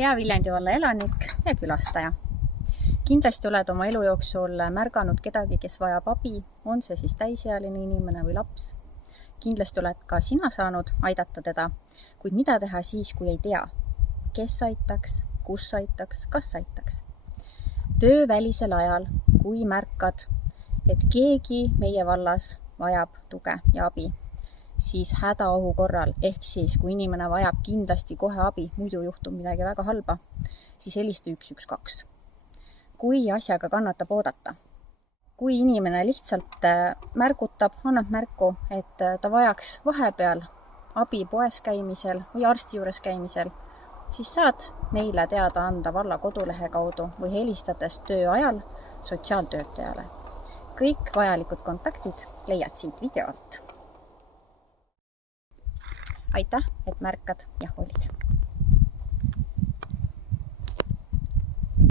hea Viljandi valla elanik ja külastaja. Kindlasti oled oma elu jooksul märganud kedagi, kes vajab abi, on see siis täisealine inimene või laps. Kindlasti oled ka sina saanud aidata teda, kuid mida teha siis, kui ei tea, kes aitaks, kus aitaks, kas aitaks. Töövälisel ajal, kui märkad, et keegi meie vallas vajab tuge ja abi, siis hädaohu korral, ehk siis, kui inimene vajab kindlasti kohe abi, muidu juhtub midagi väga halba, siis helista 112. Kui asjaga kannatab oodata, kui inimene lihtsalt märgutab, annab märku, et ta vajaks vahepeal abi poes käimisel või arsti juures käimisel, siis saad meile teada anda valla kodulehe kaudu või helistades töö ajal sotsiaaltöötajale. Kõik vajalikud kontaktid leiad siit video alt. Aitäh, et märkad ja hoolid!